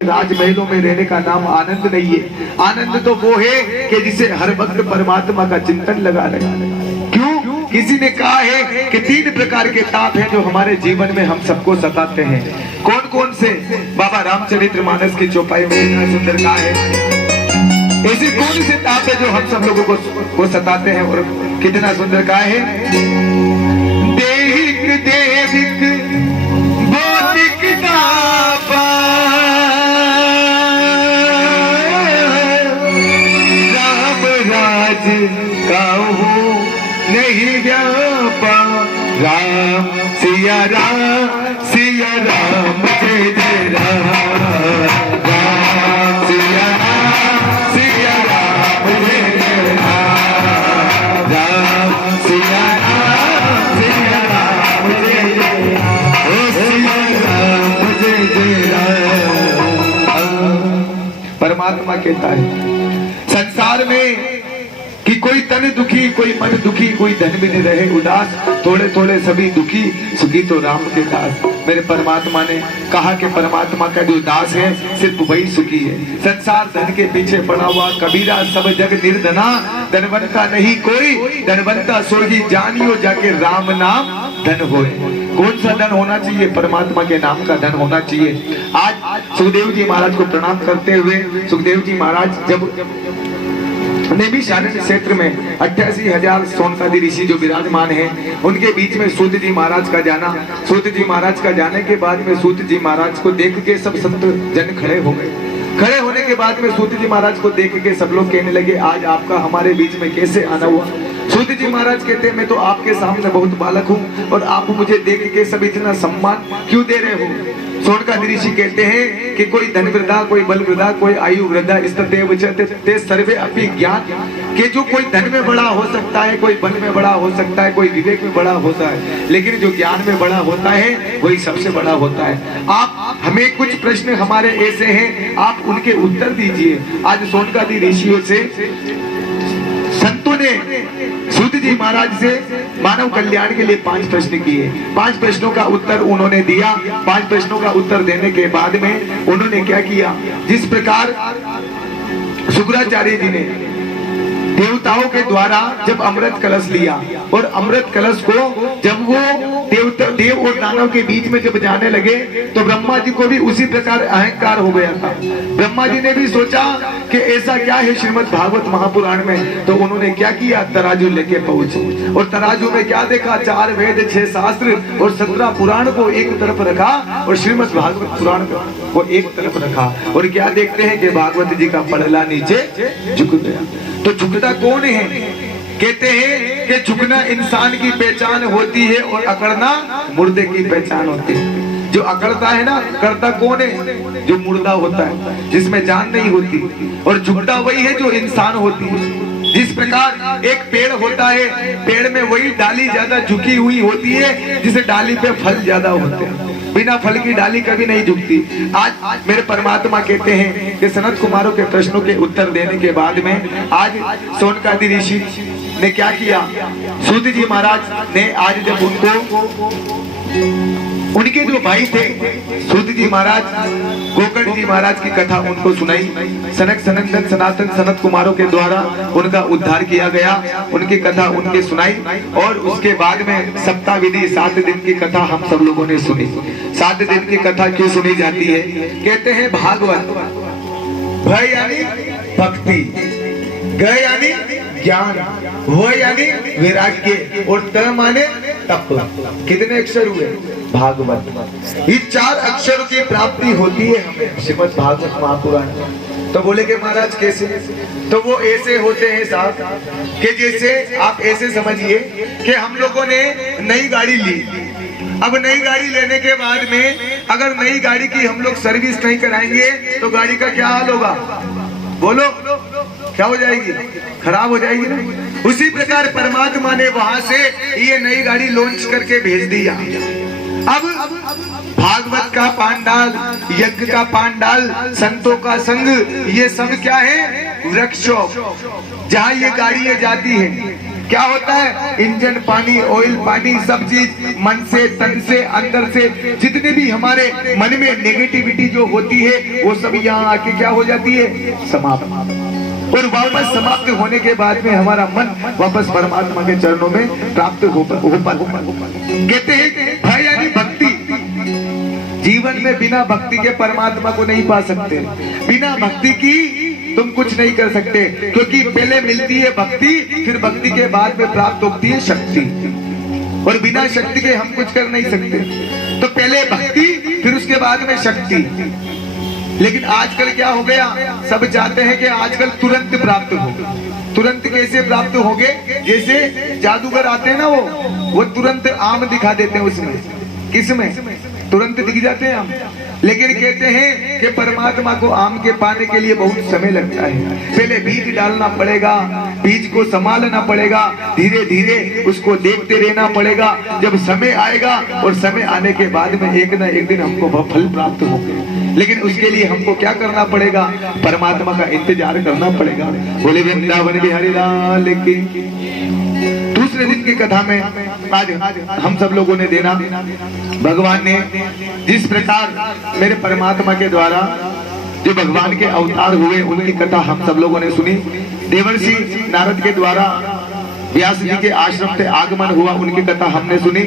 राजमहलों में रहने का नाम आनंद नहीं है। आनंद तो वो है कि जिसे हर वक्त परमात्मा का चिंतन लगा रहे। क्यों? किसी ने कहा है कि 3 प्रकार के ताप हैं जो हमारे जीवन में हम सबको सताते हैं। कौन कौन से? बाबा रामचरितमानस की चौपाई में इतना सुंदर कहा है। ऐसे कौन से ताप है जो हम सब लोगों को सताते हैं और कितना सुंदर कहा है। देहिक देविक भौतिक तापा काहू नहीं व्यापा। राम सिया राम जय जय राम। राम सिया राम जय जय राम। राम सिया राम जय जय राम। सिया राम जय जय राम। परमात्मा कहता है संसार में कि कोई तन दुखी, कोई मन दुखी, कोई धन भी नहीं रहे उदास। थोड़े थोड़े सभी दुखी, सुखी तो राम के दास। मेरे परमात्मा ने कहा कि परमात्मा का जो दास है सिर्फ वही सुखी है। संसार धन के पीछे पड़ा हुआ कबीरा सब जग निर्धना। धनवंता नहीं कोई, धनवंता सोही जानियो जाके राम नाम धन होए। कौन सा धन होना चाहिए? परमात्मा के नाम का धन होना चाहिए। आज सुखदेव जी महाराज को प्रणाम करते हुए, सुखदेव जी महाराज जब नैमिषारण्य क्षेत्र में 88,000 सोनकादि ऋषि जो विराजमान हैं, उनके बीच में सूत जी महाराज का जाना। सूत जी महाराज का जाने के बाद में सूत जी महाराज को देख के सब संत जन खड़े हो गए। खड़े होने के बाद में सूत जी महाराज को देख के सब लोग कहने लगे, आज आपका हमारे बीच में कैसे आना हुआ? सूत जी महाराज कहते हैं, मैं तो आपके सामने बहुत बालक हूँ और आप मुझे देख के सब इतना सम्मान क्यों दे रहे हो? सोनकादि ऋषि कहते हैं कि कोई धन वृद्धा, कोई बल वृद्धा, कोई आयु वृद्धा, इस सर्वे अपनी ज्ञान के जो कोई धन में बड़ा हो सकता है, कोई बल में बड़ा हो सकता है, कोई विवेक में बड़ा होता है, लेकिन जो ज्ञान में बड़ा होता है वही सबसे बड़ा होता है। आप हमें कुछ प्रश्न हमारे ऐसे हैं, आप उनके उत्तर दीजिए। आज सोनकादि ऋषियों से संतों ने सूत जी महाराज से मानव कल्याण के लिए 5 प्रश्न किए। 5 प्रश्नों का उत्तर उन्होंने दिया। 5 प्रश्नों का उत्तर देने के बाद में उन्होंने क्या किया? जिस प्रकार शुक्राचार्य जी ने देवताओं के द्वारा जब अमृत कलश लिया और अमृत कलश को जब वो देव और दानव के बीच में जब जाने लगे तो ब्रह्मा जी को भी उसी प्रकार अहंकार हो गया था। ब्रह्मा जी ने भी सोचा कि ऐसा क्या है श्रीमद् भागवत महापुराण में, तो उन्होंने क्या किया? तराजू लेके पहुंचे और तराजू में क्या देखा? 4 वेद, 6 शास्त्र और 17 पुराण को एक तरफ रखा और श्रीमद् भागवत पुराण को एक तरफ रखा। और क्या देखते हैं कि भागवत जी का पड़ला नीचे झुक गया। तो झुकता कौन है? कहते हैं कि झुकना इंसान की पहचान होती है और अकड़ना मुर्दे की पहचान होती है। जो अकड़ता है ना, करता कौन है? जो मुर्दा होता है, जिसमें जान नहीं होती। और झुकता वही है जो इंसान होती है। जिस प्रकार एक पेड़ होता है, पेड़ में वही डाली ज्यादा झुकी हुई होती है जिसे डाली पे फल ज्यादा होते हैं। बिना फल की डाली कभी नहीं झुकती। आज मेरे परमात्मा कहते हैं कि सनत कुमारों के प्रश्नों के उत्तर देने के बाद में आज सोनकादि ऋषि ने क्या किया? सूत जी महाराज ने आज जब उनके जो भाई थे सूत जी महाराज, गोकर्ण जी महाराज की कथा उनको सुनाई। सनक सनंदन सनातन सनत कुमारों के द्वारा उनका उद्धार किया गया। उनकी कथा उनके सुनाई और उसके बाद में सप्ताह विधि 7 दिन की कथा हम सब लोगों ने सुनी। 7 दिन की कथा क्यों सुनी जाती है? कहते हैं भागवत भ यानी भक्ति, ग यानी ज्ञान, व यानी वैराग्य और त माने तप। कितने अक्षर हुए? भागवत। ये 4 अक्षरों की प्राप्ति होती है हमें श्रीमद् भागवत महापुराण। तो बोले कि महाराज कैसे? तो वो ऐसे होते हैं साहब कि जैसे आप ऐसे समझिए कि हम लोगों ने नई गाड़ी ली। अब नई गाड़ी लेने के बाद में अगर नई गाड़ी की हम लोग सर्विस नहीं कराएंगे तो गाड़ी का क्या हाल होगा? बोलो, क्या हो जाएगी? खराब हो जाएगी ना। उसी प्रकार परमात्मा ने वहां से ये नई गाड़ी लॉन्च करके भेज दिया। अब भागवत का पांडाल, यज्ञ का पांडाल, संतों का संग, ये सब क्या है? वृक्षों। जहाँ ये गाड़ियां जाती है क्या होता है? इंजन पानी, ऑयल पानी, सब चीज मन से, तन से, अंदर से जितने भी हमारे मन में नेगेटिविटी जो होती है वो सब यहाँ आके क्या हो जाती है? समाप्त। और वापस समाप्त होने के बाद में हमारा मन वापस परमात्मा के चरणों में प्राप्त हो कहते हैं भाई यानी भक्ति। जीवन में बिना भक्ति के परमात्मा को नहीं पा सकते। बिना भक्ति की तुम कुछ नहीं कर सकते, क्योंकि पहले मिलती है भक्ति, फिर भक्ति के बाद में प्राप्त होती है शक्ति, और बिना शक्ति के हम कुछ कर नहीं सकते। तो पहले भक्ति, फिर उसके बाद में शक्ति। लेकिन आजकल क्या हो गया? सब चाहते हैं कि आजकल तुरंत प्राप्त हो। तुरंत कैसे प्राप्त होगे? जैसे जादूगर आते हैं ना, वो तुरंत आम दिखा देते हैं। उसमें किसमें तुरंत दिख जाते हैं आम। लेकिन कहते हैं कि परमात्मा को आम के पाने के लिए बहुत समय लगता है। पहले बीज डालना पड़ेगा, बीज को संभालना पड़ेगा, धीरे धीरे उसको देखते रहना पड़ेगा। जब समय आएगा, और समय आने के बाद में एक ना एक दिन हमको फल प्राप्त होगा। लेकिन उसके लिए हमको क्या करना पड़ेगा? परमात्मा का इंतजार करना पड़ेगा। बोले वृंदावन बिहारी लाल की। दूसरे दिन की कथा में आज हम सब लोगों ने देना, भगवान ने जिस प्रकार मेरे परमात्मा के द्वारा जो भगवान के अवतार हुए उनकी कथा हम सब लोगों ने सुनी। देवर्षि नारद के द्वारा व्यास जी के आश्रम से आगमन हुआ, उनकी कथा हमने सुनी।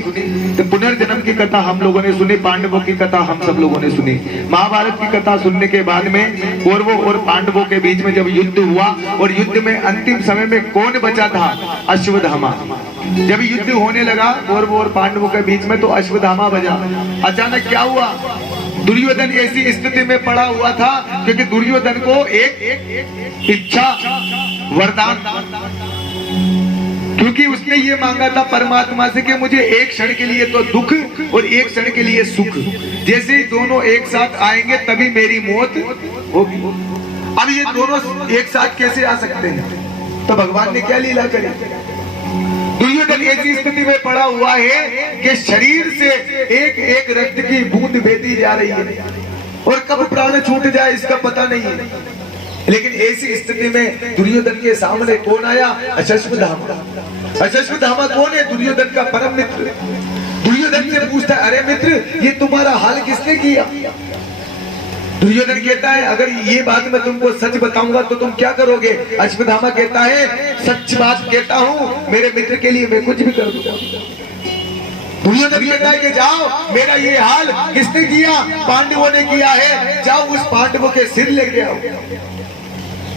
तो पुनर्जन्म की कथा हम लोगों ने सुनी, पांडवों की कथा हम सब लोगों ने सुनी। महाभारत की कथा सुनने के बाद में कौरवों और पांडवों के बीच में जब युद्ध हुआ, और युद्ध में अंतिम समय में कौन बचा था? अश्वत्थामा। जब युद्ध होने लगा कौरवों और पांडवों के बीच में, तो अश्वत्थामा बजा। अचानक क्या हुआ? दुर्योधन ऐसी स्थिति में पड़ा हुआ था, क्योंकि दुर्योधन को एक इच्छा वरदान, क्योंकि उसने ये मांगा था परमात्मा से कि मुझे एक क्षण के लिए तो दुख और एक क्षण के लिए सुख, जैसे ही दोनों एक साथ आएंगे तभी मेरी मौत होगी। अब ये दोनों एक साथ कैसे आ सकते हैं? तो भगवान ने क्या लीला करी? दुर्योधन ऐसी स्थिति में पड़ा हुआ है कि शरीर से एक एक रक्त की बूंद बहती जा रही है, और कब प्राण छूट जाए इसका पता नहीं है। लेकिन ऐसी स्थिति में दुर्योधन के सामने कौन आया? अश्वत्थामा। अश्वत्थामा कौन है? दुर्योधन का परम मित्र। दुर्योधन से पूछता है, अरे मित्र, ये तुम्हारा हाल किसने किया? दुर्योधन कहता है, अगर ये बात मैं तुमको सच बताऊंगा तो तुम क्या करोगे? अश्वत्थामा कहता है, सच बात कहता हूँ, मेरे मित्र के लिए मैं कुछ भी कर दूंगा। दुर्योधन कहता है कि जाओ, मेरा ये हाल किसने किया? पांडवों ने किया है, जाओ उस पांडवों के सिर लेके आओ।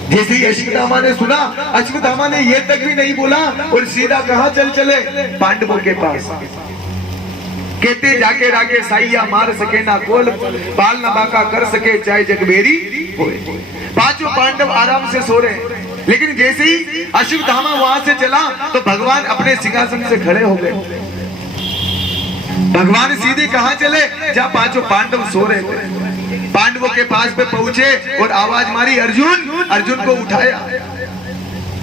जैसे ही अश्वत्थामा ने सुना, अश्वत्थामा ने ये तक भी नहीं बोला, और सीधा कहाँ चले? पांडवों के पास। कहते जाके रागे साइया मार सके ना कोल, बाल न बाका कर सके चाहे जगबेरी होए। पांचों पांडव आराम से सो रहे, लेकिन जैसे ही अश्वत्थामा वहां से चला तो भगवान अपने सिंहासन से खड़े हो गए। भगवान सीधे कहाँ चले? जहाँ पांचों पांडव सो रहे थे। पांडवों के पास पे पहुंचे और आवाज मारी, अर्जुन। अर्जुन को उठाया,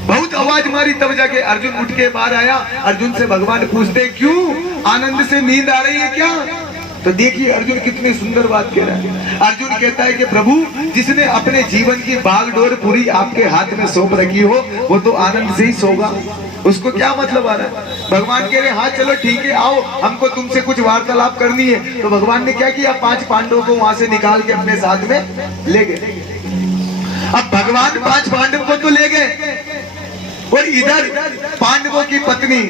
बहुत आवाज मारी, तब जाके अर्जुन उठ के बाहर आया। अर्जुन से भगवान पूछते, क्यों? आनंद से नींद आ रही है क्या? तो देखिए अर्जुन कितनी सुंदर बात कह रहा है। अर्जुन कहता है कि प्रभु, जिसने अपने जीवन की बागडोर पूरी आपके हाथ में सौंप रखी हो, वो तो आनंद से ही सोगा। उसको क्या मतलब आ रहा है? भगवान कह रहे, हाँ चलो ठीक है, आओ, हमको तुमसे कुछ वार्तालाप करनी है। तो भगवान ने क्या किया? 5 पांडवों को वहां से निकाल के अपने साथ में ले गए। अब भगवान 5 पांडव को तो ले गए, और इधर पांडवों की पत्नी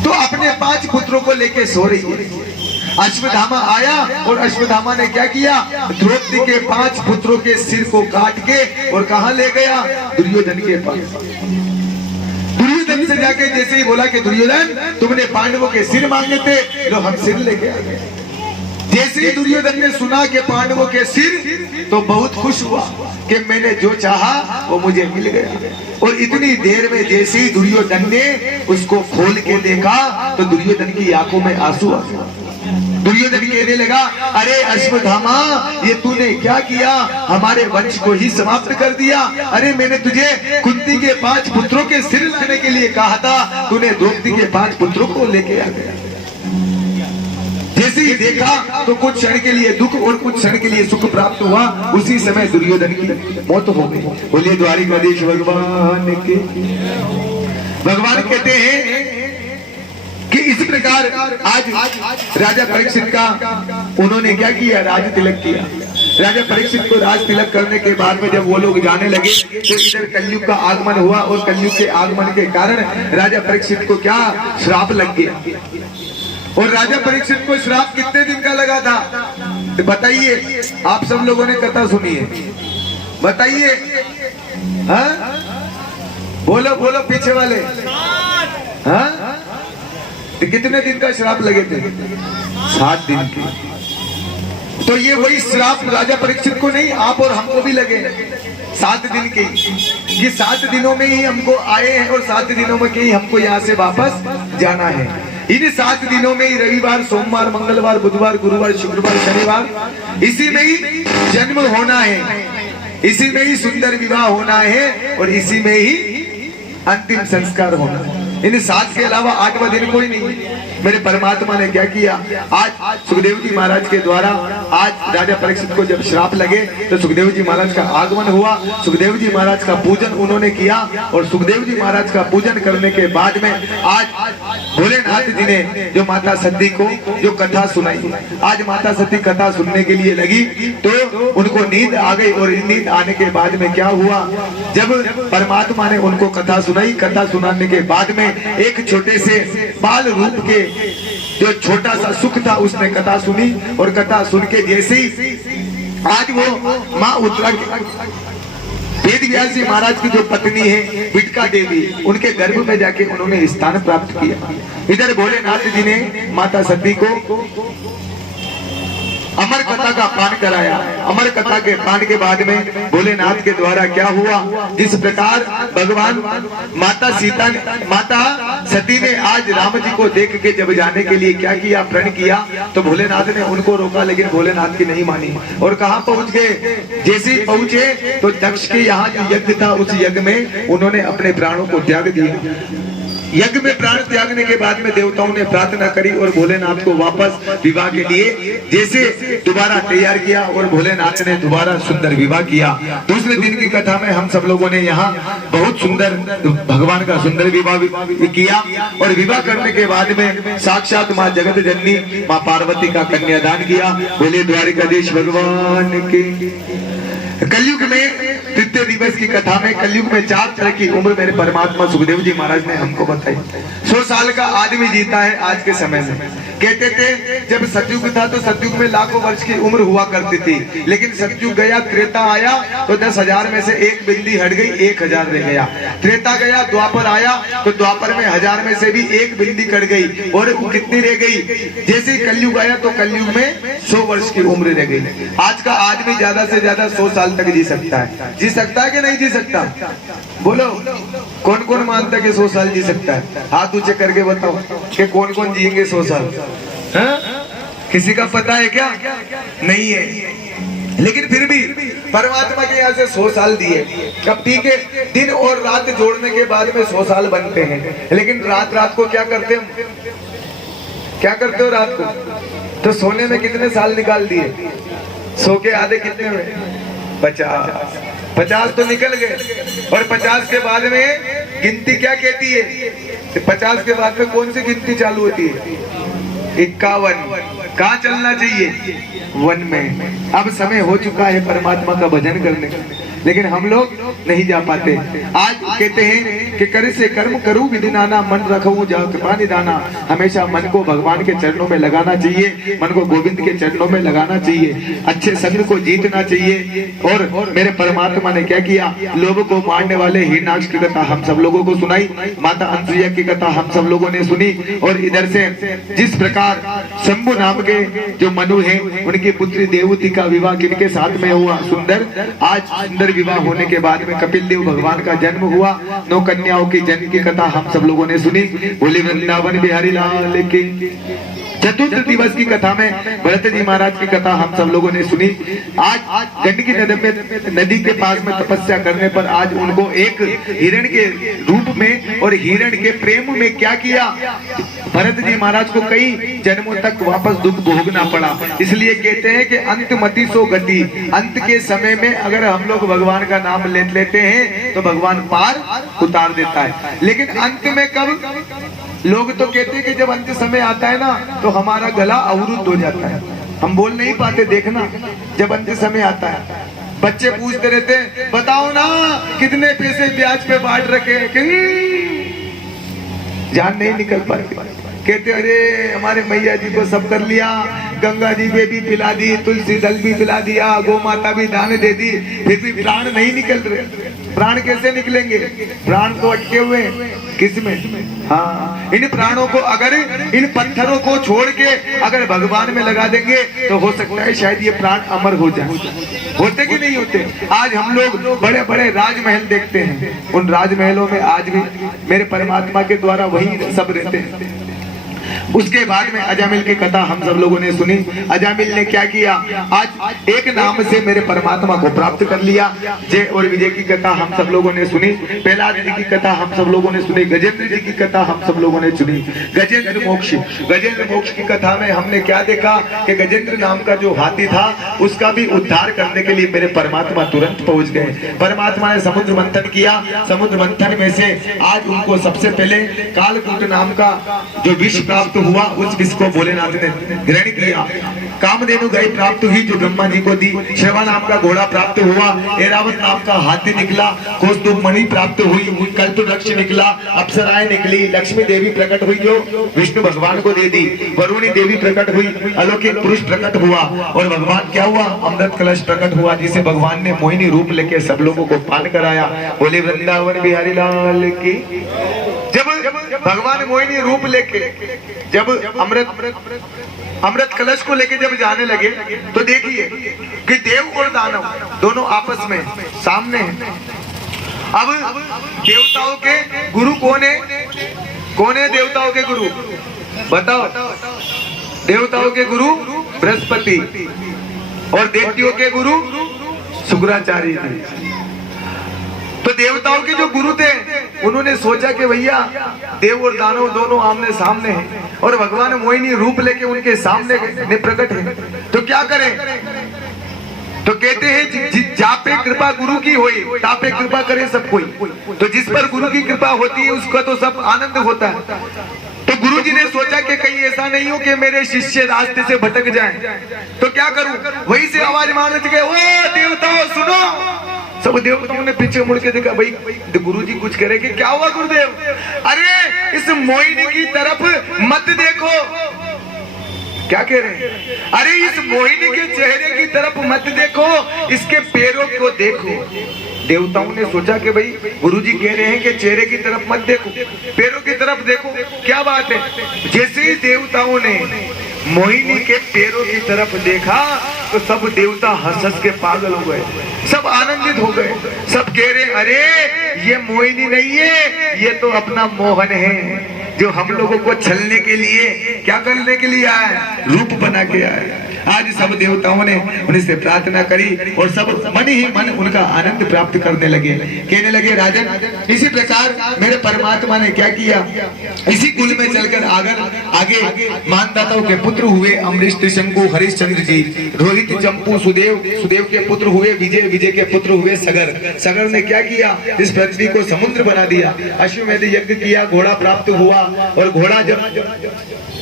तो अपने 5 पुत्रों को लेके सो रही है। अश्वत्थामा आया, और अश्वत्थामा ने क्या किया? द्रौपदी के 5 पुत्रों के सिर को काट के और कहां ले गया? दुर्योधन के पास। दुर्योधन से जाके जैसे ही बोला कि दुर्योधन, तुमने पांडवों के सिर मांगे थे, लो हम सिर लेके आ गए। जैसे ही दुर्योधन ने सुना कि पांडवों के सिर, तो बहुत खुश हुआ कि मैंने जो चाहा वो मुझे मिल गया। और इतनी देर में जैसे ही दुर्योधन ने उसको खोल के देखा, तो दुर्योधन की आंखों में आंसू आ गया। दुर्योधन कहने लगा, अरे अश्वत्थामा, ये तूने क्या किया? हमारे वंश को ही समाप्त कर दिया। अरे मैंने तुझे कुंती के 5 पुत्रों के सिर लाने के लिए कहा था, तूने द्रौपदी के 5 पुत्रों को लेके आ गया। जैसे ही देखा तो कुछ क्षण के लिए दुख और कुछ क्षण के लिए सुख प्राप्त हुआ। उसी समय दुर्योधन की मौत हो गई। बोलिए द्वारिकाधीश भगवान की। भगवान कहते हैं कि इस प्रकार आज राजा परीक्षित का उन्होंने क्या किया, राज तिलक किया। राजा परीक्षित को राज तिलक करने के बाद में जब वो लोग जाने लगे तो इधर कलयुग का आगमन हुआ और कलयुग के आगमन के कारण राजा परीक्षित को क्या श्राप लग गया। और राजा परीक्षित को श्राप कितने दिन का लगा था तो बताइए, आप सब लोगों ने कथा सुनी है, बताइए। हाँ बोलो बोलो पीछे वाले, हाँ तो कितने दिन का श्राप लगे थे? 7 दिन के। तो ये वही श्राप राजा परीक्षित को नहीं, आप और हमको भी लगे 7 दिन के। ये 7 दिनों में ही हमको आए हैं और 7 दिनों में ही हमको यहाँ से वापस जाना है। इन 7 दिनों में ही रविवार, सोमवार, मंगलवार, बुधवार, गुरुवार, शुक्रवार, शनिवार, इसी में ही जन्म होना है, इसी में ही सुंदर विवाह होना है और इसी में ही अंतिम संस्कार होना है। इन 7 के अलावा 8वां दिन कोई नहीं। मेरे परमात्मा ने क्या किया, आज सुखदेव जी महाराज के द्वारा आज राजा परीक्षित को जब श्राप लगे तो सुखदेव जी महाराज का आगमन हुआ, सुखदेव जी महाराज का पूजन उन्होंने किया और सुखदेव जी महाराज का पूजन करने के बाद में आज भोलेनाथ जी ने जो माता सती को जो कथा सुनाई, आज माता सती कथा सुनने के लिए लगी तो उनको नींद आ गई और नींद आने के बाद में क्या हुआ, जब परमात्मा ने उनको कथा सुनाई, कथा सुनाने के बाद में एक छोटे से बाल रूप के जो छोटा सा सुख था उसने कथा सुनी और कथा सुन के जैसे ही आज वो माँ उत्तरा वेद व्यास जी महाराज की जो पत्नी है बिटका देवी, उनके गर्भ में जाके उन्होंने स्थान प्राप्त किया। इधर भोलेनाथ जी ने माता सती को अमर कथा का पान कराया। अमर कथा के पान के बाद में भोलेनाथ के द्वारा क्या हुआ, जिस प्रकार भगवान माता सती ने आज राम जी को देख के जब जाने के लिए क्या किया, प्रण किया, तो भोलेनाथ ने उनको रोका, लेकिन भोलेनाथ की नहीं मानी और कहाँ पहुंच गए, जैसे ही पहुंचे तो दक्ष के यहाँ जो यज्ञ था उस यज्ञ में उन्होंने अपने प्राणों को त्याग दिया। यज्ञ में प्राण त्यागने के बाद में देवताओं ने प्रार्थना करी और भोलेनाथ को वापस विवाह के लिए जैसे दोबारा तैयार किया और भोलेनाथ ने दोबारा सुंदर विवाह किया। दूसरे दिन की कथा में हम सब लोगों ने यहाँ बहुत सुंदर भगवान का सुंदर विवाह किया और विवाह करने के बाद में साक्षात माँ जगत जननी माँ पार्वती का कन्यादान किया। बोले द्वारिकाधीश भगवान की। कलयुग में तृतीय दिवस की कथा में कलयुग में 4 तरह की उम्र मेरे परमात्मा सुखदेव जी महाराज ने हमको बताई। 100 साल का आदमी जीता है आज के समय में। कहते थे जब सतयुग था तो सतयुग में लाखों वर्ष की उम्र हुआ करती थी, लेकिन सतयुग गया, त्रेता आया तो 10,000 में से एक बिंदी हट गई, 1,000 रह गया। त्रेता गया, द्वापर आया तो द्वापर में 1000 में से भी एक बिंदी कट गई और कितनी रह गई। जैसे ही कलयुग आया तो कलयुग में 100 वर्ष की उम्र रह गई। आज का आदमी ज्यादा से ज्यादा 100 साल तक जी सकता है। जी सकता है कि नहीं जी सकता? बोलो कौन कौन मानता है कि 100 साल जी सकता है? हाथ ऊंचे करके बताओ कि कौन कौन जिएंगे 100 साल। हाँ? किसी का पता है क्या? नहीं है। लेकिन फिर भी परमात्मा के यहाँ से 100 साल दिए। अब ठीक है, दिन और रात जोड़ने के बाद में 100 साल बनते हैं, लेकिन रात रात को क्या करते हम? क्या करते हो रात को? तो सोने में कितने साल निकाल दिए? सो के आधे कितने में? 50 तो निकल गए। और 50 के बाद में गिनती क्या कहती है? 50 के बाद में कौन सी गिनती चालू होती है? 51। कहाँ चलना चाहिए? वन में। अब समय हो चुका है परमात्मा का भजन करने का, लेकिन हम लोग नहीं जा पाते। आज कहते हैं कि कर से कर्म करूं विधि नाना, मन रखूं जा कृपा निधाना। हमेशा मन को भगवान के चरणों में लगाना चाहिए, मन को गोविंद के चरणों में लगाना चाहिए, अच्छे संग को जीतना चाहिए। और मेरे परमात्मा ने क्या किया, लोगों को मारने वाले हिरणाक्ष की कथा हम सब लोगों को सुनाई, माता अनुसुईया की कथा हम सब लोगों ने सुनी। और इधर से जिस प्रकार शंभु नाम के जो मनु है, उनकी पुत्री देवती का विवाह किनके साथ में हुआ? सुंदर। आज सुंदर विवाह होने के बाद में कपिल देव भगवान का जन्म हुआ। 9 कन्याओं की जन्म की कथा हम सब लोगों ने सुनी। बोले वृंदावन बिहारी लाल की। चतुर्थ दिवस की कथा में भरत जी महाराज की कथा हम सब लोगों ने सुनी। आज गंडकी नदी के पास में तपस्या करने पर आज उनको एक हिरण के रूप में और हिरण के प्रेम में क्या किया, भरत जी महाराज को कई जन्मों तक वापस दुख भोगना पड़ा। इसलिए कहते हैं कि अंत मति सो गति, अंत के समय में अगर हम लोग भगवान का नाम ले लेते हैं तो भगवान पार उतार देता है। लेकिन अंत में कब, लोग तो कहते हैं कि जब अंत समय आता है ना तो हमारा गला अवरुद्ध हो जाता है, हम बोल नहीं पाते। देखना जब अंत समय आता है बच्चे पूछते रहते हैं बताओ ना कितने पैसे ब्याज पे बांट रखे, जान नहीं निकल पाती। कहते अरे हमारे मैया जी को सब कर लिया, गंगा जी पे भी पिला दी, तुलसी दल भी पिला दिया, गौ माता भी दान दे दी, फिर भी प्राण नहीं निकल रहे। प्राण कैसे निकलेंगे, प्राण तो अटके हुए किसमें। हाँ, इन प्राणों को अगर इन पत्थरों को छोड़ के अगर भगवान में लगा देंगे तो हो सकता है शायद ये प्राण अमर हो जाए। होते कि नहीं होते। आज हम लोग बड़े बड़े राजमहल देखते हैं, उन राजमहलों में आज भी मेरे परमात्मा के द्वारा वही सब रहते हैं। उसके बाद में अजामिल की कथा हम सब लोगों ने सुनी। अजामिल ने क्या किया, आज एक नाम से मेरे परमात्मा को प्राप्त कर लिया। जय और विजय की कथा हम सब लोगों ने सुनी। प्रहलाद जी की कथा हम सब लोगों ने सुनी। गजेंद्र जी की कथा हम सब लोगों ने सुनी। गजेंद्र मोक्ष की कथा में हमने क्या देखा कि गजेंद्र नाम का जो हाथी था उसका भी उद्धार करने के लिए मेरे परमात्मा तुरंत पहुंच गए। परमात्मा ने समुद्र मंथन किया, समुद्र मंथन में से आज उनको सबसे पहले कालकूट नाम का जो विष प्राप्त हुआ, उस विष को भोलेनाथ ने ग्रहण किया। कामधेनु गाय प्राप्त हुई जो ब्रह्मा जी को दी। श्रवा नाम का घोड़ा प्राप्त हुआ। ऐरावत नाम का हाथी निकला। कौस्तुभ मणि प्राप्त हुई। कल्पवृक्ष निकला। अप्सराएं निकली। लक्ष्मी देवी प्रकट हुई जो विष्णु भगवान को दे दी। वरुणी देवी प्रकट हुई। अलौकिक पुरुष प्रकट हुआ और भगवान क्या हुआ, अमृत कलश प्रकट हुआ, जिसे भगवान ने मोहिनी रूप लेके सब लोगों को पान कराया। बोले वृंदावन बिहारी लाल की। जब भगवान मोहिनी रूप लेके जब अमृत कलश को लेके जब जाने लगे तो देखिए कि देव और दानव दोनों आपस में सामने हैं। अब देवताओं के गुरु कौन है, कौन है देवताओं के गुरु बताओ। देवताओं के गुरु बृहस्पति और देवतियों के गुरु शुक्राचार्य थे। तो देवताओं के जो गुरु थे उन्होंने सोचा कि भैया देव और दानव दोनों आमने सामने हैं और भगवान मोहिनी रूप लेके उनके सामने प्रकट है, तो क्या करें। तो कहते हैं जापे कृपा गुरु की होई तापे कृपा करे सब कोई। तो जिस पर गुरु की कृपा होती है उसका तो सब आनंद होता है। तो गुरु जी ने सोचा कि कहीं ऐसा नहीं हो कि मेरे शिष्य रास्ते से भटक जाएं, तो क्या करूं। वहीं से आवाज मारने लगे, ओ देवताओं सुनो। सब देवताओं ने पीछे मुड़ के देखा, भाई गुरुजी कुछ कह रहे कि क्या हुआ गुरुदेव। अरे इस मोहिनी की तरफ मत देखो। क्या कह रहे हैं, अरे इस मोहिनी के चेहरे की तरफ मत देखो, इसके पैरों को देखो। देवताओं ने सोचा कि भाई गुरुजी कह रहे हैं कि चेहरे की तरफ मत देखो, पैरों की तरफ देखो, क्या बात है। जैसे ही देवताओं ने मोहिनी के पैरों की तरफ देखा तो सब देवता हंस हंस के पागल हो गए, सब आनंदित हो गए। सब कह रहे अरे ये मोहिनी नहीं है, ये तो अपना मोहन है जो हम लोगों को छलने के लिए, क्या करने के लिए आया, रूप बना के आया। आज सब देवताओं ने उनसे प्रार्थना करी और सब मन ही मन उनका आनंद प्राप्त करने लगे। कहने लगे राजन इसी प्रकार मेरे परमात्मा ने क्या किया, इसी कुल में चलकर आगे मानदाताओं के पुत्र हुए अमरीश, त्रिशंकु, हरिश्चंद्र जी, रोहित, चंपू, सुदेव के पुत्र हुए विजय के पुत्र हुए सगर ने क्या किया, इस पृथ्वी को समुद्र बना दिया। अश्वमेध यज्ञ किया, घोड़ा प्राप्त हुआ और घोड़ा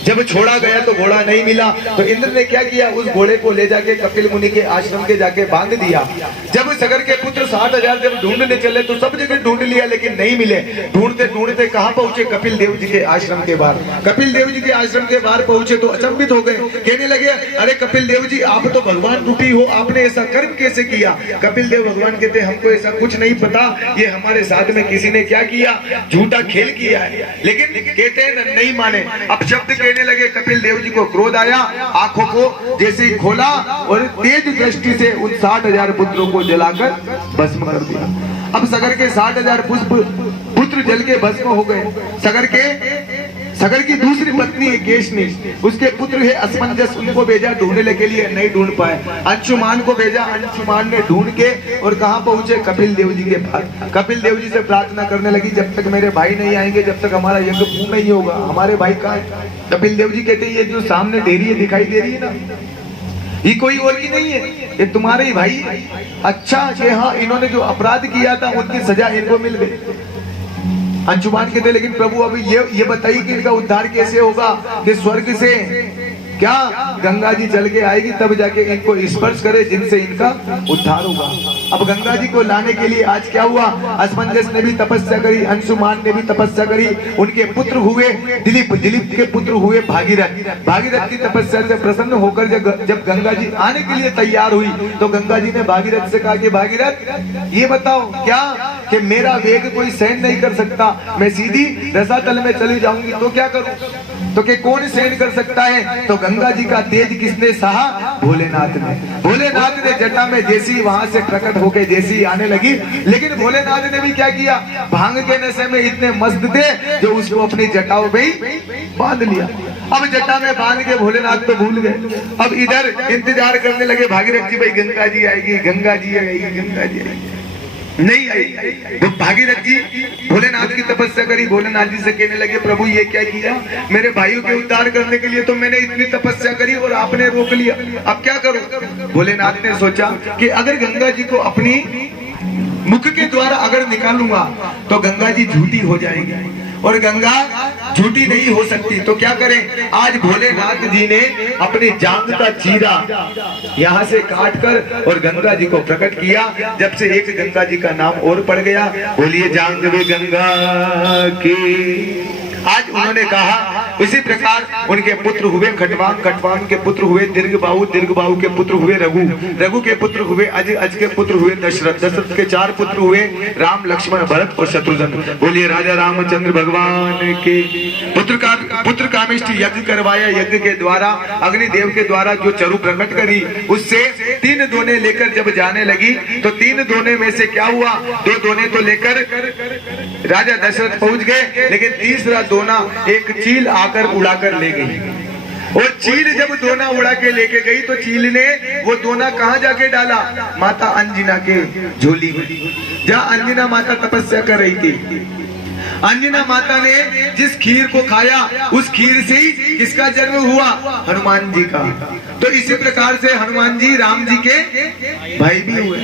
जब छोड़ा गया तो घोड़ा नहीं मिला तो इंद्र ने क्या किया, उस घोड़े को ले जाके कपिल मुनि के आश्रम के जाके बांध दिया। जब सगर के पुत्र 60,000 जब ढूंढने चले तो सब जगह ढूंढ लिया लेकिन नहीं मिले। ढूंढते ढूंढते कहां पहुंचे, कपिल देव जी के आश्रम के बाहर। कपिल देव जी के आश्रम के बाहर पहुंचे तो अचंभित हो गए, कहने लगे अरे कपिल देव जी आप तो भगवान रूपी हो, आपने ऐसा कर्म कैसे किया। कपिल देव भगवान कहते हमको ऐसा कुछ नहीं पता, ये हमारे साथ में किसी ने क्या किया, झूठा खेल किया है। लेकिन कहते हैं नहीं माने। अब शब्द कहने लगे, कपिल देव जी को क्रोध आया, आंखों को जैसे ही खोला और तेज दृष्टि से उन 60,000 पुत्रों को जलाकर भस्म कर दिया। अब सगर के 60,000 पुत्र जल के भस्म हो गए। सगर के सगर की दूसरी पत्नी है केशनी, उसके पुत्र है असमंजस, उनको भेजा ढूंढने के लिए, नहीं ढूंढ पाए। अंशुमान को भेजा, अंशुमान ने ढूंढ के और कहाँ पहुंचे, कपिल देव जी के पास। कपिल देव जी से प्रार्थना करने लगी, जब तक मेरे भाई नहीं आएंगे, जब तक हमारा यज्ञ पूर्ण नहीं होगा। हमारे भाई कहाँ है? कपिल देव जी कहते हैं ये जो सामने ढेरी दिखाई दे रही है ना, ये कोई और की नहीं है, ये तुम्हारे ही भाई है। अच्छा कि हाँ, इन्होंने जो अपराध किया था उनकी सजा इनको मिल गई। अंशुमान कहते लेकिन प्रभु अभी ये बताइए कि इनका उद्धार कैसे होगा, कि स्वर्ग से क्या गंगा जी चल के आएगी तब जाके इनको स्पर्श करे जिनसे इनका उद्धार होगा। अब गंगा जी को लाने के लिए आज क्या हुआ, असमंजस ने भी तपस्या करी, अंशुमान ने भी तपस्या करी, उनके पुत्र हुए दिलीप, दिलीप के पुत्र हुए भागीरथ। भागीरथ की तपस्या से प्रसन्न होकर जब गंगा जी आने के लिए तैयार हुई तो गंगा जी ने भागीरथ से कहा कि भागीरथ ये बताओ क्या कि मेरा वेग कोई सहन नहीं कर सकता, मैं सीधी रसातल में चली जाऊंगी तो क्या करूं, तो कि कौन सहन कर सकता है। तो गंगा जी का तेज किसने सहा, भोलेनाथ ने। भोलेनाथ ने जटा में जैसी वहां से प्रकट होकर जैसी आने लगी, लेकिन भोलेनाथ ने भी क्या किया, भांग के नशे में इतने मस्त थे जो उसको अपनी जटाओं में ही बांध लिया। अब जटा में बांध के भोलेनाथ तो भूल गए। अब इधर इंतजार करने लगे भागीरथ जी, भाई गंगा जी आएगी, गंगा जी आएगी, गंगा जी आएगी, नहीं आई। तो भागीरथ जी भोलेनाथ की तपस्या करी, भोलेनाथ जी से कहने लगे प्रभु ये क्या किया, मेरे भाइयों के उद्धार करने के लिए तो मैंने इतनी तपस्या करी और आपने रोक लिया, अब क्या करूं। भोलेनाथ ने सोचा कि अगर गंगा जी को अपनी मुख के द्वारा अगर निकालूंगा तो गंगा जी झूठी हो जाएगी और गंगा झूठी नहीं हो सकती, तो क्या करें। आज भोलेनाथ जी ने अपनी जांग का चीरा यहाँ से काट कर और गंगा जी को प्रकट किया। जब से एक गंगा जी का नाम और पड़ गया, बोलिए जांग में गंगा की। आज उन्होंने कहा, इसी प्रकार उनके पुत्र हुए खटवांग, खटवांग के पुत्र हुए दीर्घबाहु, दीर्घबाहु के पुत्र हुए रघु, रघु के पुत्र हुए अज, अज के पुत्र हुए दशरथ, दशरथ के 4 पुत्र हुए राम, लक्ष्मण, भरत और शत्रुघ्न। बोलिए राजा रामचंद्र भगवान के। पुत्र कामिष्ठ यज्ञ करवाया, यज्ञ के द्वारा अग्निदेव के द्वारा जो चरु प्रकट करी, उससे 3 दोने लेकर जब जाने लगी तो 3 दोने में से क्या हुआ, 2 दोने तो लेकर राजा दशरथ पहुंच गए, लेकिन तीसरा दोना एक चील आकर उड़ाकर ले गई। और चील जब दोना उड़ा के लेके गई तो चील ने वो दोना कहाँ जाके डाला, माता अंजना के झोली में, जहाँ अंजना माता तपस्या कर रही थी। अंजना माता ने जिस खीर को खाया उस खीर से ही किसका जन्म हुआ, हनुमान जी का। तो इसी प्रकार से हनुमान जी राम जी के भाई भी हुए,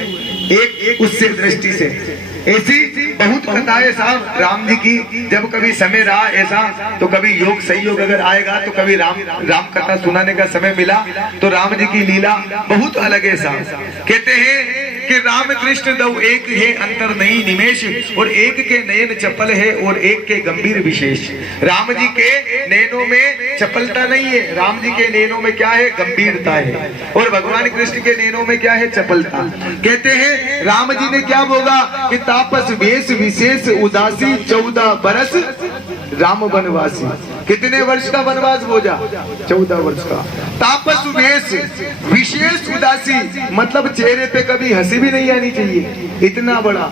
एक उससे दृष्टि से। ऐसी बहुत कथाएं साहब राम जी की, जब कभी समय रहा ऐसा तो कभी योग संयोग अगर आएगा तो कभी राम कथा सुनाने का समय मिला तो राम जी की लीला बहुत अलग है साहब। कहते हैं कि राम कृष्ण दो एक है अंतर नहीं निमेश, और एक के नयन चपल है और एक के गंभीर विशेष। राम जी के नैनों में चपलता नहीं है, राम जी के नैनों में क्या है, गंभीरता है, और भगवान कृष्ण के नैनों में क्या है, चपलता। कहते हैं राम जी ने क्या बोला कि तापस वेश विशेष उदासी 14 बरस राम वनवासी। कितने वर्ष का वनवास बोझा, 14 वर्ष का। तापस वेश विशेष उदासी, मतलब चेहरे पे कभी हंसी भी नहीं आनी चाहिए, इतना बड़ा।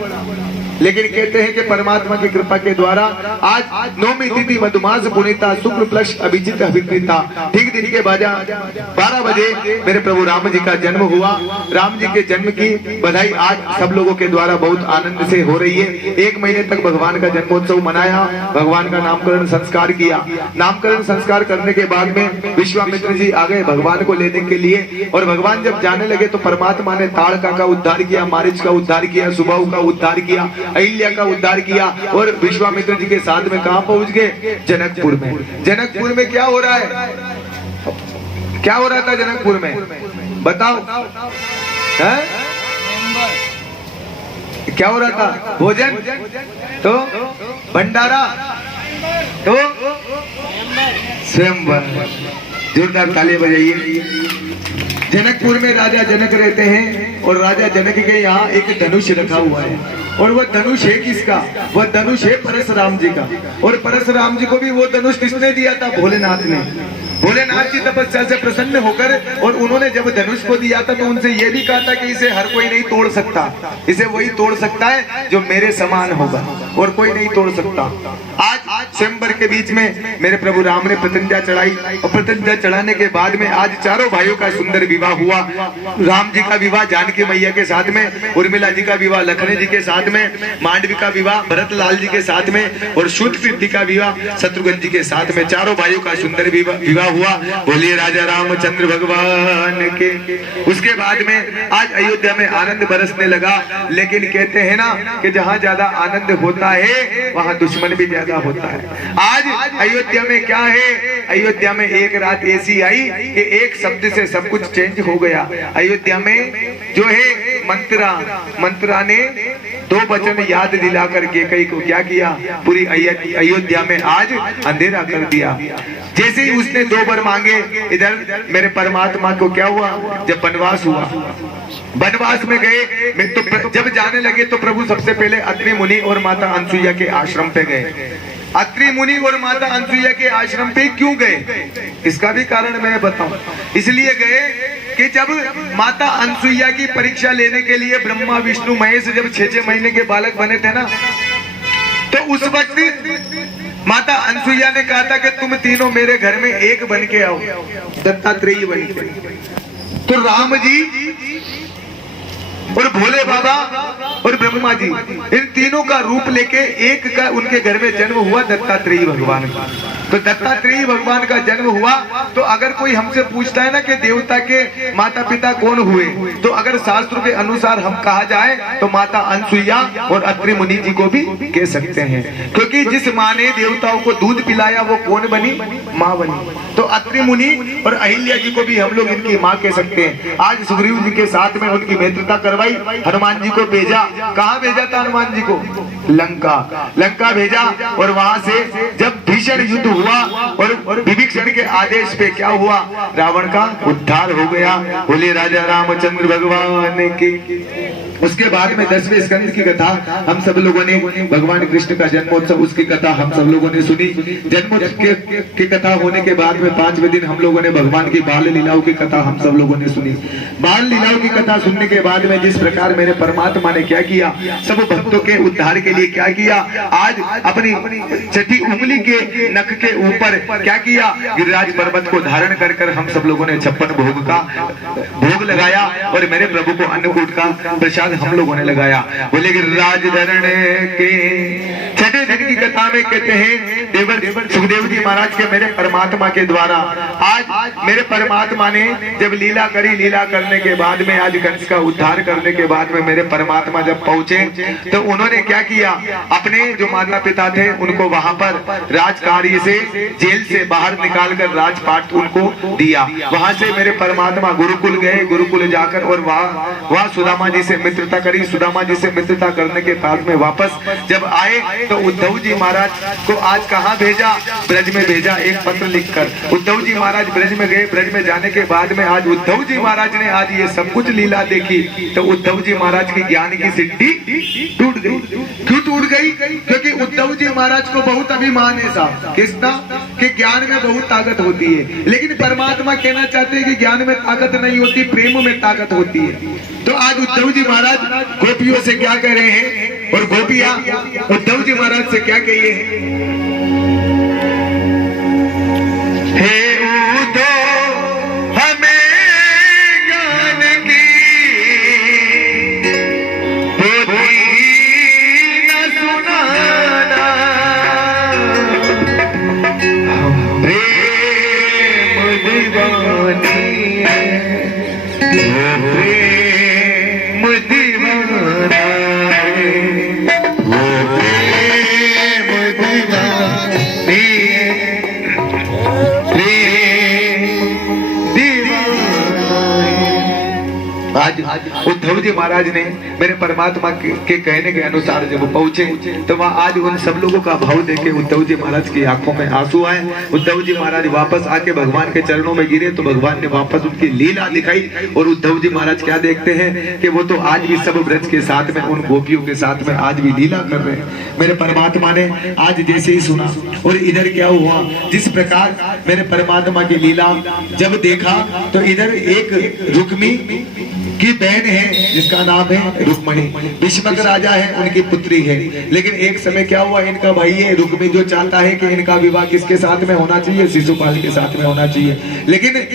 लेकिन कहते हैं कि परमात्मा की कृपा के द्वारा आज नौमी तिथि मधुमास पुनीता शुक्ल प्लस अभिजित अभिकृता, ठीक दिन के 12 बजे मेरे प्रभु राम जी का जन्म हुआ। राम जी के जन्म की बधाई आज सब लोगों के द्वारा बहुत आनंद से हो रही है। 1 महीने तक भगवान का जन्मोत्सव मनाया, भगवान का नामकरण संस्कार किया। नामकरण संस्कार करने के बाद में विश्वामित्र जी आ गए भगवान को लेने के लिए, और भगवान जब जाने लगे तो परमात्मा ने ताड़का का उद्धार किया, मारीच का उद्धार किया, सुबाहु का उद्धार किया, अहिल्या का उद्धार किया, और विश्वामित्र जी के साथ में कहां पहुंच गए, जनकपुर में। जनकपुर में क्या हो रहा है, क्या हो रहा था जनकपुर में, बताओ है? क्या हो रहा था, भोजन तो भंडारा तो स्वयंवर। जोरदार ताली बजाइए। जनकपुर में राजा जनक रहते हैं, और राजा जनक के यहाँ एक धनुष रखा हुआ है, और वह धनुष है किसका, वह धनुष है परशुराम जी का। और परशुराम जी को भी वो धनुष किसने दिया था, भोलेनाथ ने। भोलेनाथ की तपस्या से प्रसन्न होकर, और उन्होंने जब धनुष को दिया था तो उनसे यह भी कहा था कि इसे हर कोई नहीं तोड़ सकता, इसे वही तोड़ सकता है जो मेरे समान होगा, और कोई नहीं तोड़ सकता। आज स्वयंवर के बीच में मेरे प्रभु राम ने प्रतिज्ञा चढ़ाई और प्रतिज्ञा चढ़ाने के बाद में आज चारों भाइयों का सुंदर विवाह हुआ। राम जी का विवाह जानकी मैया के साथ में, उर्मिला जी का विवाह लखन जी के साथ में, मांडवी का विवाह भरत लाल जी के साथ में और शूद्रकृति का विवाह शत्रुघ्न जी के साथ में। चारों भाइयों का सुंदर विवाह हुआ। बोलिए राजा रामचंद्र भगवान के। उसके बाद में आज अयोध्या में आनंद बरसने लगा। लेकिन कहते हैं ना कि जहाँ ज्यादा आनंद होता है वहाँ दुश्मन भी ज्यादा होता है। आज अयोध्या में क्या है, अयोध्या में एक रात ऐसी आई कि एक शब्द से सब कुछ चेंज हो गया। अयोध्या में जो है मंत्रा ने 2 वचन याद दिला करके कई को क्या किया, पूरी अयोध्या में आज अंधेरा कर दिया। जैसे ही उसने 2 वर मांगे, इधर मेरे परमात्मा को क्या हुआ, जब वनवास हुआ, वनवास में गए तो जब जाने लगे तो प्रभु सबसे पहले अत्रि मुनि और माता अनसुईया के आश्रम पे गए। अत्रि मुनि और माता अनसुईया के आश्रम पे क्यों गए, इसका भी कारण मैं बताऊं। इसलिए गए कि जब माता अनसुईया की परीक्षा लेने के लिए ब्रह्मा विष्णु महेश जब 6-6 महीने के बालक बने थे ना, तो उस वक्त माता अनसुईया ने कहा था कि तुम तीनों मेरे घर में एक बन के आओ, दत्तात्रेय बन के। तो राम जी और भोले बाबा और ब्रह्मा जी, इन तीनों का रूप लेके एक का उनके घर में जन्म हुआ, दत्तात्रेय भगवान का। तो दत्तात्रेय भगवान का जन्म हुआ। तो अगर कोई हमसे पूछता है ना कि देवता के माता पिता कौन हुए, तो अगर शास्त्र के अनुसार हम कहा जाए तो माता अनसुईया और अत्रि मुनि जी को भी कह सकते हैं, क्योंकि जिस माँ ने देवताओं को दूध पिलाया वो कौन बनी, माँ बनी। तो अत्रि मुनि और अहिल्या जी को भी हम लोग इनकी माँ कह सकते हैं। आज सुग्रीव जी के साथ में उनकी मित्रता करवाई, हनुमान जी को भेजा। कहाँ भेजा था हनुमान जी को, लंका भेजा। और वहां से जब भीषण युद्ध हुआ और विभीषण के आदेश पे क्या हुआ, रावण का उद्धार हो गया। बोले राजा रामचंद्र भगवान की। उसके बाद में 10वें स्कंद की कथा हम सब लोगों ने, भगवान कृष्ण का जन्मोत्सव उसकी कथा हम सब लोगों ने सुनी। जन्मोत्सव की कथा होने के बाद में 5वें दिन हम लोगों ने भगवान की बाल लीलाओं की कथा हम सब लोगों ने सुनी। बाल लीलाओं की कथा सुनने के बाद में जिस प्रकार मेरे परमात्मा ने क्या किया, सब भक्तों के उद्धार के लिए क्या किया, आज अपनी छठी उंगली के नख के ऊपर क्या किया, गिरिराज पर्वत को धारण कर कर हम सब लोगों ने 56 भोग का भोग लगाया और मेरे प्रभु को अन्नकूट का प्रसाद हम लोगों ने लगाया। बोले गिरिराज धरण के छठे दिन की कथा में कहते हैं सुखदेव जी महाराज के मेरे परमात्मा के द्वारा आज मेरे परमात्मा ने जब लीला करी, लीला करने के बाद में आज कंस का उद्धार करने के बाद में मेरे परमात्मा जब पहुंचे तो उन्होंने क्या किया, अपने जो माता पिता थे उनको वहां पर राजकार्य से, जेल से बाहर निकाल कर राजपाट उनको दिया। वहां से मेरे परमात्मा गुरुकुल गए, गुरुकुल जाकर और वहां सुदामा जी से मित्रता करी। सुदामा जी से मित्रता करने के बाद में वापस जब आए तो उद्धव जी महाराज को आज कहाँ भेजा, ब्रज में भेजा, एक पत्र लिखकर। उद्धव जी महाराज ब्रज में गए। ब्रज में जाने के बाद में आज उद्धव जी महाराज ने आज ये सब कुछ लीला देखी तो उद्धव जी महाराज की ज्ञान की सिद्धि टूट गई। क्यों टूट गई? क्योंकि उद्धव जी महाराज को बहुत अभिमान है साहब, किसका, कि ज्ञान में बहुत ताकत होती है। लेकिन परमात्मा कहना चाहते हैं कि ज्ञान में ताकत नहीं होती, प्रेम में ताकत होती है। तो आज उद्धव जी महाराज गोपियों से क्या कह रहे हैं और गोपियां उद्धव जी महाराज से क्या कहिए हैं, हे उद्धव हमें ज्ञान की पोथी न सुनाना, प्रेम दीवानी है, आज उद्धव जी महाराज ने मेरे परमात्मा के कहने के अनुसार जब पहुंचे तो वहाँ आज उन सब लोगों का भाव देखे उद्धव जी महाराज की आंखों में आंसू आए। उद्धव जी महाराज वापस आके भगवान के चरणों में गिरे तो भगवान ने वापस उनकी लीला दिखाई। और उद्धव जी महाराज क्या देखते हैं कि वो तो आज भी सब ब्रज के साथ में उन गोपियों के साथ में आज भी लीला कर रहे हैं। मेरे परमात्मा ने आज जैसे ही सुना और इधर क्या हुआ, जिस प्रकार मेरे परमात्मा की लीला जब देखा तो इधर एक रुक्मी की बहन है जिसका नाम है रुक्मणी। भीष्मक राजा है, उनकी पुत्री है। लेकिन एक समय क्या हुआ, इनका भाई है रुक्मी जो चाहता है कि इनका विवाह किसके साथ में होना चाहिए, शिशुपाल के साथ में होना चाहिए। लेकिन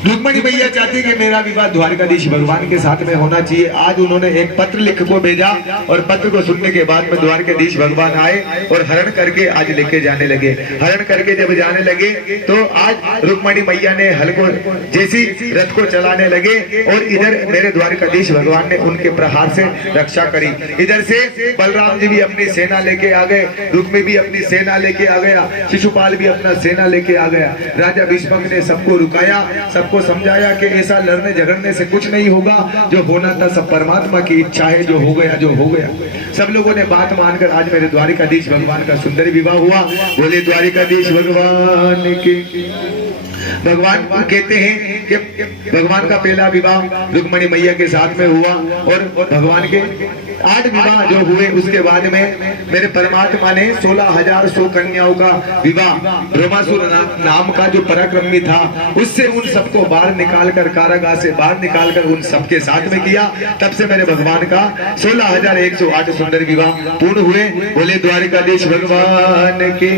रुक्मणी मैया चाहती कि मेरा विवाह द्वारकाधीश भगवान के साथ में होना चाहिए। आज उन्होंने एक पत्र लिख को भेजा और पत्र को सुनने के बाद में द्वारकाधीश भगवान आए और हरण करके आज लेके जाने लगे। हरण करके जब जाने लगे तो आज रुक्मणी मैया ने हल को जैसी रथ को चलाने लगे और इधर मेरे द्वारकाधीश भगवान ने उनके प्रहार से रक्षा करी। इधर से बलराम जी भी अपनी सेना लेके आ गए, रुक्मी भी अपनी सेना लेके आ गया, शिशुपाल भी अपना सेना लेके आ गया। राजा भीष्मक ने सबको रुकाया, सबको समझाया कि ऐसा लड़ने झगड़ने से कुछ नहीं होगा, जो होना था सब परमात्मा की इच्छा है, जो हो गया जो हो गया। सब लोगों ने बात मानकर आज मेरे द्वारकाधीश भगवान का सुंदर विवाह हुआ। बोले द्वारकाधीश भगवान के। भगवान कहते हैं कि भगवान का पहला विवाह रुक्मणी मैया के साथ में हुआ और भगवान के 8 विवाह जो हुए उसके बाद में मेरे परमात्मा ने 16,100 कन्याओं का विवाह ब्रह्मासुर नाम का जो पराक्रमी था उससे उन सबको बाहर निकालकर, कारागार से बाहर निकालकर उन सबके साथ में किया। तब से मेरे भगवान का 16,108 सुंदर विवाह पूर्ण हुए। बोले द्वारकाधीश भगवान के।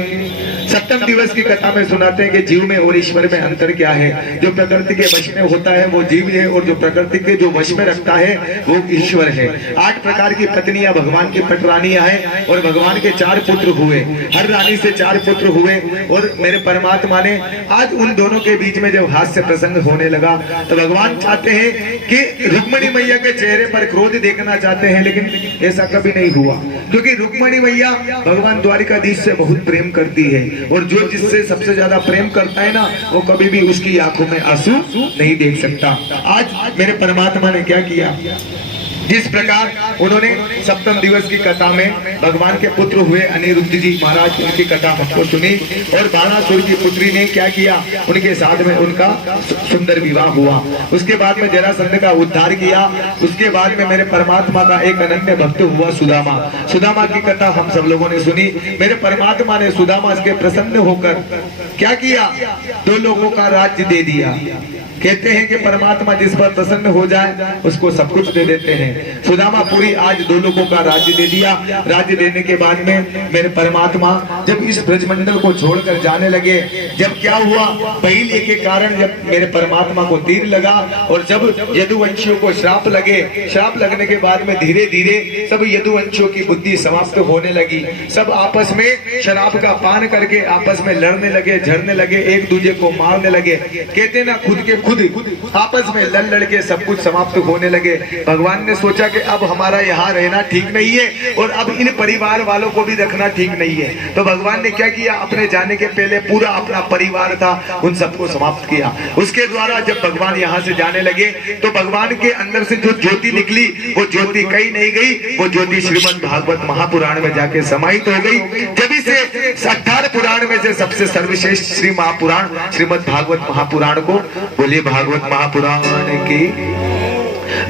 सप्तम दिवस की कथा में सुनाते हैं कि जीव में और ईश्वर में अंतर क्या है। जो प्रकृति के वश में होता है वो जीव है और जो प्रकृति के जो वश में रखता है वो ईश्वर है। 8 प्रकार की पत्नियां भगवान की पटरानियां हैं और भगवान के 4 पुत्र हुए। हर रानी से 4 पुत्र हुए और मेरे परमात्मा ने आज उन दोनों के बीच में जब हास्य प्रसंग होने लगा तो भगवान चाहते हैं कि रुक्मणी मैया के चेहरे पर क्रोध देखना चाहते हैं, लेकिन ऐसा कभी नहीं हुआ क्योंकि रुक्मणी मैया भगवान द्वारकाधीश से बहुत प्रेम करती है और जो जिससे सबसे ज्यादा प्रेम करता है ना वो कभी भी उसकी आंखों में आंसू नहीं देख सकता। आज मेरे परमात्मा ने क्या किया, जिस प्रकार उन्होंने सप्तम दिवस की कथा में भगवान के पुत्र हुए अनिरुद्ध जी महाराज, उनकी कथा हमको सुनी और बाणासुर की पुत्री ने क्या किया, उनके साथ में उनका सुंदर विवाह हुआ। उसके बाद में जरासंध का उद्धार किया। उसके बाद में मेरे परमात्मा का एक अनन्य भक्त हुआ सुदामा। सुदामा की कथा हम सब लोगों ने सुनी। मेरे परमात्मा ने सुदामा के प्रसन्न होकर क्या किया, 2 लोगों का राज्य दे दिया। कहते हैं कि परमात्मा जिस पर प्रसन्न हो जाए उसको सब कुछ दे देते हैं। सुदामा पुरी आज 2 लोगों का राज्य दे दिया। राज्य देने के बाद में मेरे परमात्मा जब इस ब्रजमंडल को छोड़कर जाने लगे, जब क्या हुआ, पहले के कारण जब मेरे परमात्मा को तीर लगा और जब यदुवंशियों को श्राप लगे, श्राप लगने के बाद में धीरे धीरे सब यदुवंशियों की बुद्धि समाप्त होने लगी। सब आपस में शराब का पान करके आपस में लड़ने लगे, झड़ने लगे, एक दूसरे को मारने लगे। कहते ना खुद के खुद आपस में लड़ लड़ के सब कुछ समाप्त होने लगे। भगवान ने सोचा कि अब हमारा यहाँ रहना ठीक नहीं है और अब इन परिवार वालों को भी रखना ठीक नहीं है। तो भगवान ने क्या किया, अपने जाने के पहले पूरा अपना परिवार था उन सबको समाप्त किया। उसके द्वारा जब भगवान यहाँ से जाने लगे तो भगवान के अंदर से जो ज्योति निकली वो ज्योति कहीं नहीं गई, वो ज्योति श्रीमद् भागवत महापुराण में जाके समाहित हो गई। जब से 18 पुराण में से सबसे सर्वश्रेष्ठ श्री महापुराण श्रीमद् भागवत महापुराण को बोले भागवत महापुराण की।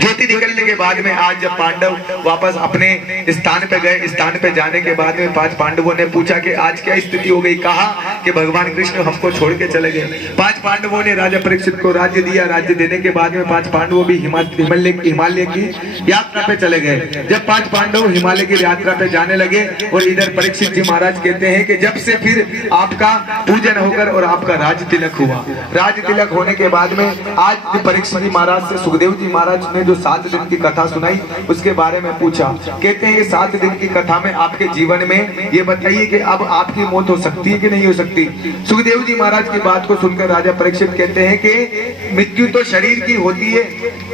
ज्योति निकलने के बाद में आज जब पांडव वापस अपने स्थान पे गए, स्थान पे जाने के बाद में 5 पांडवों ने पूछा कि आज क्या स्थिति हो गई। कहा कि भगवान कृष्ण हमको छोड़ के चले गए। 5 पांडवों ने राजा परीक्षित को राज्य दिया। राज्य देने के बाद में 5 पांडवों भी हिमालय की यात्रा पे चले गए। जब 5 पांडव हिमालय की यात्रा पे जाने लगे और इधर परीक्षित जी महाराज कहते हैं कि जब से फिर आपका पूजन होकर और आपका राज तिलक हुआ, राज तिलक होने के बाद में आज परीक्षित जी महाराज से सुखदेव जी महाराज ने जो 7 दिन की कथा सुनाई उसके बारे में पूछा। कहते हैं 7 दिन की कथा में आपके जीवन में ये बताइए कि अब आपकी मौत हो सकती है कि नहीं हो सकती। सुखदेव जी महाराज की बात को सुनकर राजा परीक्षित कहते हैं कि मृत्यु तो शरीर की होती है,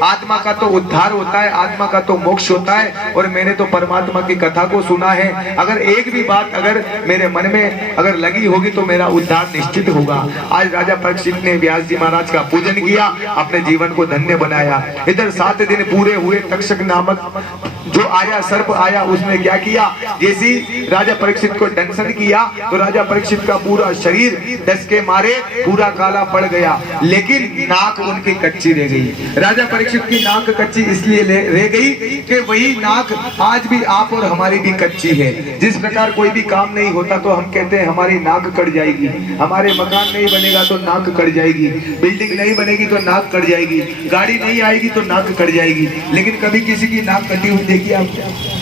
आत्मा का तो उद्धार होता है, आत्मा का तो मोक्ष होता है और मैंने तो परमात्मा की कथा को सुना है। अगर एक भी बात अगर मेरे मन में अगर लगी होगी तो मेरा उद्धार निश्चित होगा। आज राजा परीक्षित ने व्यास जी महाराज का पूजन किया, अपने जीवन को धन्य बनाया। इधर 7 दिन पूरे हुए। तक्षक नामक जो आया सर्प आया उसने क्या किया, जैसे राजा परीक्षित को दंशन किया तो राजा परीक्षित का पूरा शरीर डस के मारे पूरा काला पड़ गया, लेकिन नाक उनकी कच्ची रह गई। राजा परीक्षित की नाक कच्ची इसलिए रह गई कि वही नाक आज भी आप और हमारी भी कच्ची है। जिस प्रकार कोई भी काम नहीं होता तो हम कहते हैं हमारी नाक कट जाएगी, हमारे मकान नहीं बनेगा तो नाक कट जाएगी, बिल्डिंग नहीं बनेगी तो नाक कट जाएगी, गाड़ी नहीं आएगी तो नाक कट जाएगी, लेकिन कभी किसी की नाक कटी हुई देखी आप?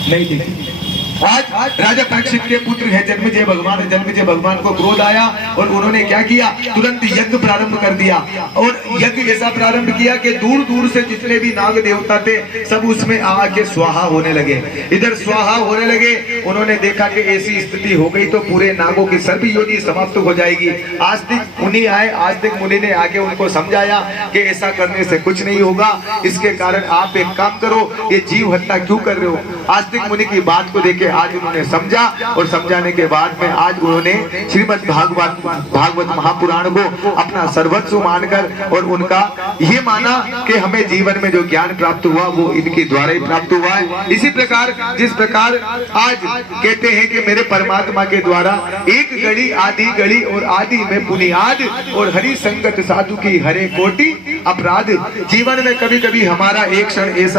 नहीं देखी। आज राजा परीक्षित के पुत्र है जन्मेजय भगवान, जन्मेजय भगवान को क्रोध आया और उन्होंने क्या किया, तुरंत यज्ञ प्रारंभ कर दिया और यज्ञ ऐसा प्रारंभ किया कि दूर दूर से जितने भी नाग देवता थे सब उसमें आके स्वाहा होने लगे। इधर स्वाहा होने लगे, उन्होंने देखा कि ऐसी स्थिति हो गई तो पूरे नागों की सर्प योनि समाप्त हो जाएगी। आस्तिक मुनि आए, आस्तिक मुनि ने आके उनको समझाया कि ऐसा करने से कुछ नहीं होगा, इसके कारण आप एक काम करो, ये जीव हत्या क्यों कर रहे हो। आस्तिक मुनि की बात को देख आज उन्होंने समझा और समझाने के बाद में आज उन्होंने श्रीमद् भागवत महापुराण को अपना सर्वस्व मानकर और उनका ये माना कि हमें जीवन में जो ज्ञान प्राप्त हुआ वो इनके द्वारा ही प्राप्त हुआ है। इसी प्रकार जिस प्रकार आज कहते हैं कि मेरे परमात्मा के द्वारा एक घड़ी आदि घड़ी और आदि में बुनियाद और हरि संगत साधु की हरे कोटि अपराध। जीवन में कभी कभी हमारा एक क्षण ऐसा